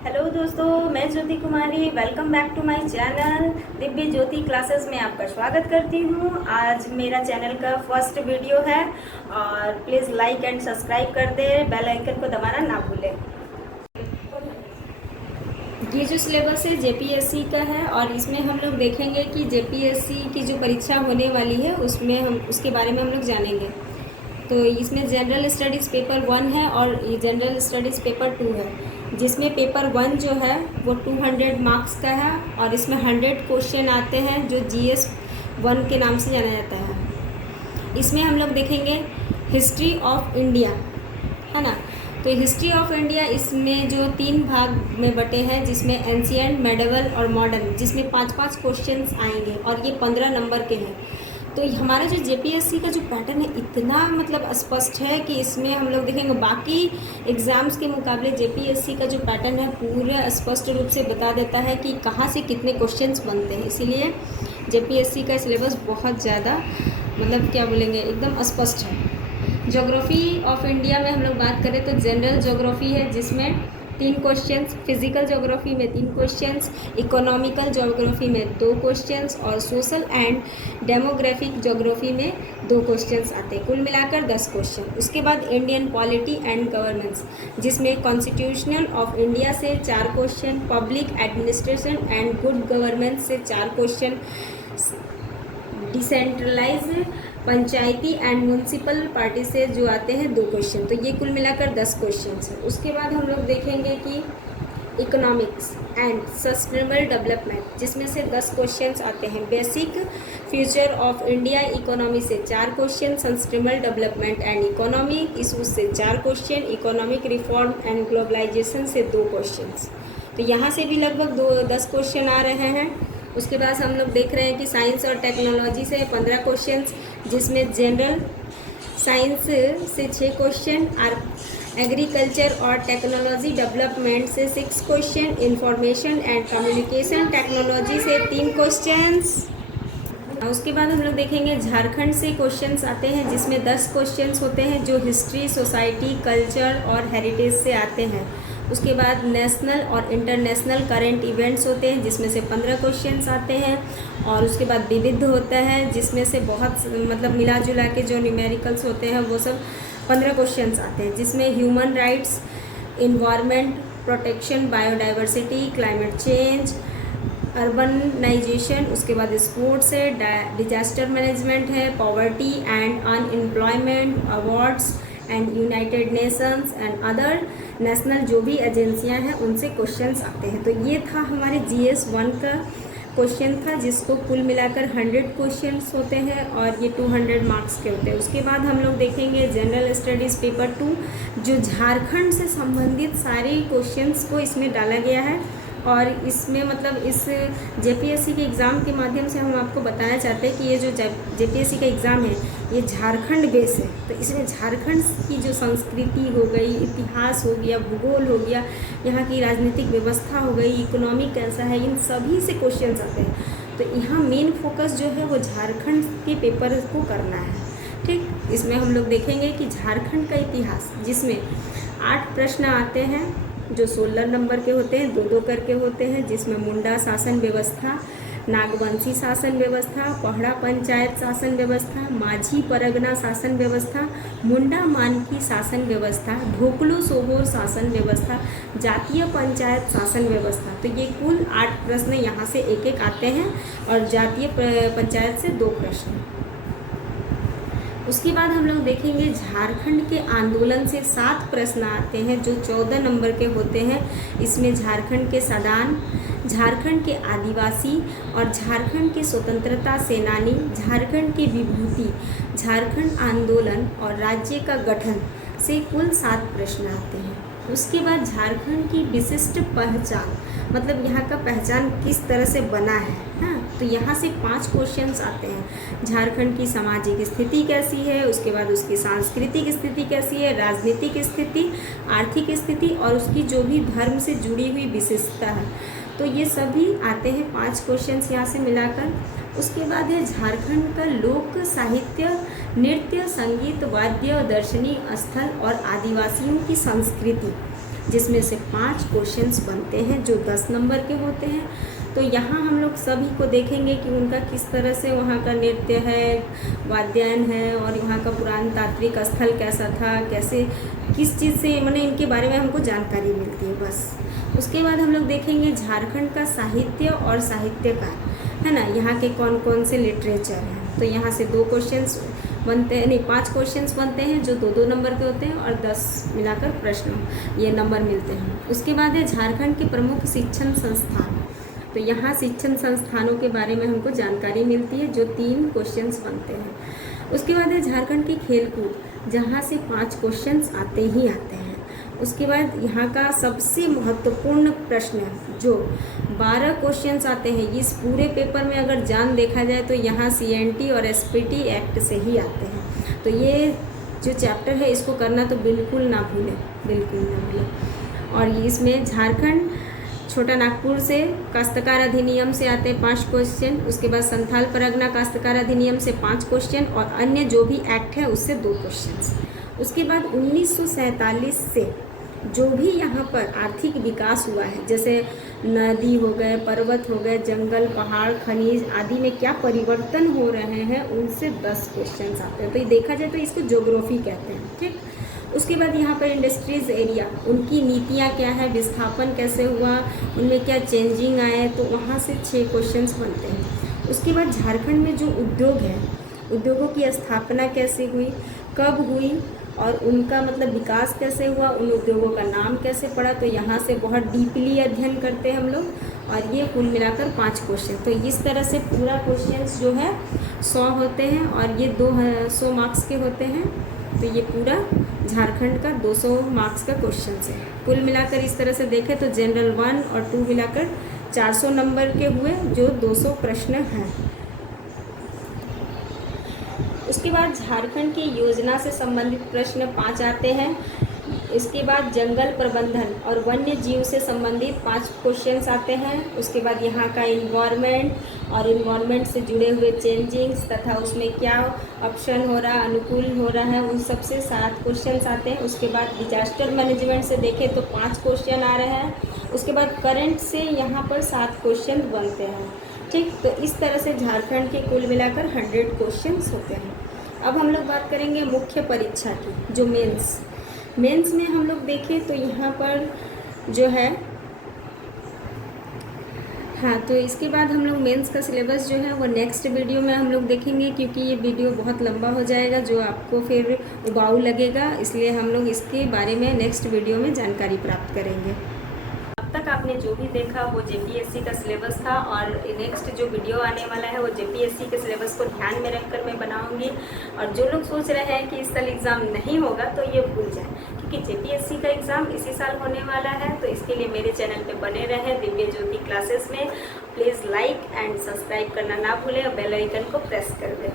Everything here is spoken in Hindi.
हेलो दोस्तों, मैं Jyoti Kumari. Welcome back to my channel Divya Jyoti classes में आपका स्वागत करती हूँ। आज मेरा चैनल का फर्स्ट वीडियो है और प्लीज़ लाइक एंड सब्सक्राइब कर दें, बेल आइकन को दबाना ना भूलें। ये जो सिलेबस है जेपीएससी का है और इसमें हम लोग देखेंगे कि जेपीएससी की जो परीक्षा होने वाली है उसमें हम उसके बारे में हम लोग जानेंगे। तो इसमें जनरल स्टडीज़ पेपर 1 है और ये जनरल स्टडीज़ पेपर 2 है, जिसमें पेपर 1 जो है वो 200 मार्क्स का है और इसमें 100 क्वेश्चन आते हैं जो जीएस 1 के नाम से जाना जाता है। इसमें हम लोग देखेंगे हिस्ट्री ऑफ इंडिया, है ना। तो हिस्ट्री ऑफ इंडिया इसमें जो 3 भाग में बटे हैं, जिसमें एंशिएंट, मेडिवल और मॉडर्न, जिसमें 5-5 क्वेश्चंस आएंगे और ये 15 नंबर के हैं। तो हमारा जो जेपीएससी का जो पैटर्न है इतना मतलब स्पष्ट है कि इसमें हम लोग देखेंगे बाकी एग्ज़ाम्स के मुकाबले जेपीएससी का जो पैटर्न है पूरा स्पष्ट रूप से बता देता है कि कहाँ से कितने क्वेश्चंस बनते हैं। इसीलिए जेपीएससी का सिलेबस बहुत ज़्यादा मतलब क्या बोलेंगे, एकदम स्पष्ट है। ज्योग्राफी ऑफ इंडिया में हम लोग बात करें तो जनरल ज्योग्राफी है, जिसमें 3 क्वेश्चंस, फिजिकल ज्योग्राफी में 3 क्वेश्चंस, इकोनॉमिकल ज्योग्राफी में 2 क्वेश्चंस और सोशल एंड डेमोग्राफिक ज्योग्राफी में 2 क्वेश्चंस आते हैं। कुल मिलाकर 10 क्वेश्चन। उसके बाद इंडियन पॉलिटी एंड गवर्नेंस, जिसमें कॉन्स्टिट्यूशनल ऑफ इंडिया से 4 question, public administration and good governance से 4 question, decentralise panchayati and municipal party से जो आते हैं 2 क्वेश्चन। तो ये कुल मिलाकर 10 क्वेश्चन हैं। उसके बाद हम लोग देखेंगे कि इकोनॉमिक्स एंड सस्टेनेबल डेवलपमेंट, जिसमें से 10 क्वेश्चंस आते हैं। Basic future of India economy से 4 question, sustainable development and economic issues से 4 question, economic reform and globalisation से 2 क्वेश्चंस। तो यहाँ से भी लगभग 10 क्वेश्चन आ रहे हैं। उसके बाद हम लोग देख रहे हैं कि साइंस और टेक्नोलॉजी से 15 क्वेश्चंस, जिसमें जनरल साइंस से 6 क्वेश्चन, एग्रीकल्चर और टेक्नोलॉजी डेवलपमेंट से 6 question, information and communication technology से 3 क्वेश्चंस। उसके बाद हम लोग देखेंगे झारखंड से क्वेश्चंस आते हैं, जिसमें 10 क्वेश्चंस होते हैं जो हिस्ट्री, सोसाइटी, कल्चर और हेरिटेज से आते हैं। उसके बाद नेशनल और इंटरनेशनल करंट इवेंट्स होते हैं, जिसमें से 15 क्वेश्चंस आते हैं। और उसके बाद विविध होता है, जिसमें से बहुत मतलब मिला जुला के जो न्यूमेरिकल्स होते हैं वो सब 15 क्वेश्चंस आते हैं, जिसमें human rights, environment protection, biodiversity, climate change, urbanisation, उसके बाद स्पोर्ट्स है, डिजास्टर मैनेजमेंट है, poverty and unemployment, awards and United Nations and other national जो भी एजेंसियां हैं उनसे क्वेश्चंस आते हैं। तो ये था हमारे जीएस 1 का क्वेश्चन था, जिसको कुल मिलाकर 100 क्वेश्चंस होते हैं और ये 200 मार्क्स के होते हैं। उसके बाद हम लोग देखेंगे जनरल स्टडीज़ पेपर 2, जो झारखंड से संबंधित सारे क्वेश्चंस को इसमें डाला गया है। और इसमें मतलब इस जेपीएससी के एग्ज़ाम के माध्यम से हम आपको बताना चाहते हैं कि ये जो जेपीएससी का एग्ज़ाम है ये झारखंड बेस है। तो इसमें झारखंड की जो संस्कृति हो गई, इतिहास हो गया, भूगोल हो गया, यहाँ की राजनीतिक व्यवस्था हो गई, इकोनॉमी कैसा है, इन सभी से क्वेश्चन आते हैं। तो यहाँ मेन फोकस जो है वो झारखंड के पेपर को करना है। ठीक, इसमें हम लोग देखेंगे कि झारखंड का इतिहास, जिसमें 8 प्रश्न आते हैं जो 16 नंबर के होते हैं, 2-2 करके होते हैं, जिसमें मुंडा शासन व्यवस्था, नागवंशी शासन व्यवस्था, पहड़ा पंचायत शासन व्यवस्था, माझी परगना शासन व्यवस्था, मुंडा मानकी शासन व्यवस्था, ढोकलो सोहोर शासन व्यवस्था, जातीय पंचायत शासन व्यवस्था। तो ये कुल 8 प्रश्न यहाँ से एक आते हैं और जातीय पंचायत से 2 प्रश्न। उसके बाद हम लोग देखेंगे झारखंड के आंदोलन से 7 प्रश्न आते हैं जो 14 नंबर के होते हैं। इसमें झारखंड के सदान, झारखंड के आदिवासी और झारखंड के स्वतंत्रता सेनानी, झारखंड की विभूति, झारखंड आंदोलन और राज्य का गठन से कुल 7 प्रश्न आते हैं। उसके बाद झारखंड की विशिष्ट पहचान, मतलब यहाँ का पहचान किस तरह से बना है, हाँ, तो यहाँ से 5 क्वेश्चंस आते हैं। झारखंड की सामाजिक स्थिति कैसी है, उसके बाद उसकी सांस्कृतिक स्थिति कैसी है, राजनीतिक स्थिति, आर्थिक स्थिति और उसकी जो भी धर्म से जुड़ी हुई विशेषता है। तो ये सभी आते हैं 5 क्वेश्चंस यहाँ से मिलाकर। उसके बाद है झारखंड का लोक साहित्य, नृत्य, संगीत, वाद्य, दर्शनीय स्थल और आदिवासियों की संस्कृति। जिसमें से 5 क्वेश्चंस बनते हैं जो 10 नंबर के होते हैं। तो यहाँ हम लोग सभी को देखेंगे कि उनका किस तरह से वहाँ का नृत्य है, वाद्यायन है, और वहाँ का पुरातात्विक स्थल कैसा था, कैसे किस चीज़ से मैंने इनके बारे में हमको जानकारी मिलती है बस। उसके बाद हम लोग देखेंगे झारखंड का साहित्य और साहित्यकार, है ना, यहाँ के कौन कौन से लिटरेचर हैं। तो यहाँ से 2 क्वेश्चंस बनते हैं, नहीं 5 क्वेश्चंस बनते हैं जो 2-2 नंबर के होते हैं, और 10 मिलाकर प्रश्न ये नंबर मिलते हैं। उसके बाद है झारखंड के प्रमुख शिक्षण संस्थान। तो यहाँ शिक्षण संस्थानों के बारे में हमको जानकारी मिलती है जो 3 क्वेश्चंस बनते हैं। उसके बाद है झारखंड की खेलकूद, जहाँ से 5 क्वेश्चंस आते ही आते हैं। उसके बाद यहाँ का सबसे महत्वपूर्ण प्रश्न जो 12 क्वेश्चंस आते हैं इस पूरे पेपर में, अगर जान देखा जाए तो यहाँ CNT और SPT एक्ट से ही आते हैं। तो ये जो चैप्टर है इसको करना तो बिल्कुल ना भूलें, बिल्कुल ना भूलें। और इसमें झारखंड छोटा नागपुर से काश्तकार अधिनियम से आते हैं 5 क्वेश्चन। उसके बाद संथाल परगना काश्तकार अधिनियम से 5 क्वेश्चन, और अन्य जो भी एक्ट है उससे 2 क्वेश्चन। उसके बाद 1947 से जो भी यहाँ पर आर्थिक विकास हुआ है, जैसे नदी हो गए, पर्वत हो गए, जंगल, पहाड़, खनिज आदि में क्या परिवर्तन हो रहे हैं, उनसे 10 क्वेश्चन आते हैं। तो ये देखा जाए तो इसको ज्योग्राफी कहते हैं, ठीक। उसके बाद यहाँ पर इंडस्ट्रीज़ एरिया, उनकी नीतियाँ क्या है, विस्थापन कैसे हुआ, उनमें क्या चेंजिंग आए, तो वहाँ से 6 क्वेश्चंस बनते हैं। उसके बाद झारखंड में जो उद्योग है, उद्योगों की स्थापना कैसे हुई, कब हुई, और उनका मतलब विकास कैसे हुआ, उन उद्योगों का नाम कैसे पड़ा, तो यहाँ से बहुत डीपली अध्ययन करते हैं हम लोग। और ये कुल मिलाकर 5 क्वेश्चन। तो इस तरह से पूरा क्वेश्चंस जो है 100 होते हैं, और ये 200 मार्क्स के होते हैं। तो ये पूरा झारखंड का 200 मार्क्स का क्वेश्चन है। कुल मिलाकर इस तरह से देखें तो जनरल 1 और 2 मिलाकर 400 नंबर के हुए, जो 200 प्रश्न हैं। उसके बाद झारखंड की योजना से संबंधित प्रश्न 5 आते हैं। इसके बाद जंगल प्रबंधन और वन्य जीव से संबंधित 5 क्वेश्चंस आते हैं। उसके बाद यहाँ का इन्वायरमेंट और इन्वायरमेंट से जुड़े हुए चेंजिंग्स तथा उसमें क्या ऑप्शन हो रहा है, अनुकूल हो रहा है, उन सब से 7 क्वेश्चंस आते हैं। उसके बाद डिजास्टर मैनेजमेंट से देखें तो 5 क्वेश्चन आ रहे हैं। उसके बाद करंट से यहाँ पर 7 क्वेश्चन बनते हैं, ठीक। तो इस तरह से झारखंड के कुल मिलाकर 100 क्वेश्चंस होते हैं। अब हम लोग बात करेंगे मुख्य परीक्षा की, जो मेंस में हम लोग देखें तो यहाँ पर जो है, हाँ, तो इसके बाद हम लोग मेंस का सिलेबस जो है वो नेक्स्ट वीडियो में हम लोग देखेंगे, क्योंकि ये वीडियो बहुत लंबा हो जाएगा जो आपको फिर उबाऊ लगेगा, इसलिए हम लोग इसके बारे में नेक्स्ट वीडियो में जानकारी प्राप्त करेंगे। अब तक आपने जो भी देखा वो JPSC का सिलेबस था, और नेक्स्ट जो वीडियो आने वाला है वो JPSC के सिलेबस को ध्यान में रखकर मैं बनाऊंगी। और जो लोग सोच रहे हैं कि इस साल एग्ज़ाम नहीं होगा तो ये भूल जाएं, क्योंकि JPSC का एग्ज़ाम इसी साल होने वाला है। तो इसके लिए मेरे चैनल पे बने रहें दिव्य ज्योति क्लासेस में। प्लीज़ लाइक एंड सब्सक्राइब करना ना भूलें, और बेल आइकन को प्रेस कर दें।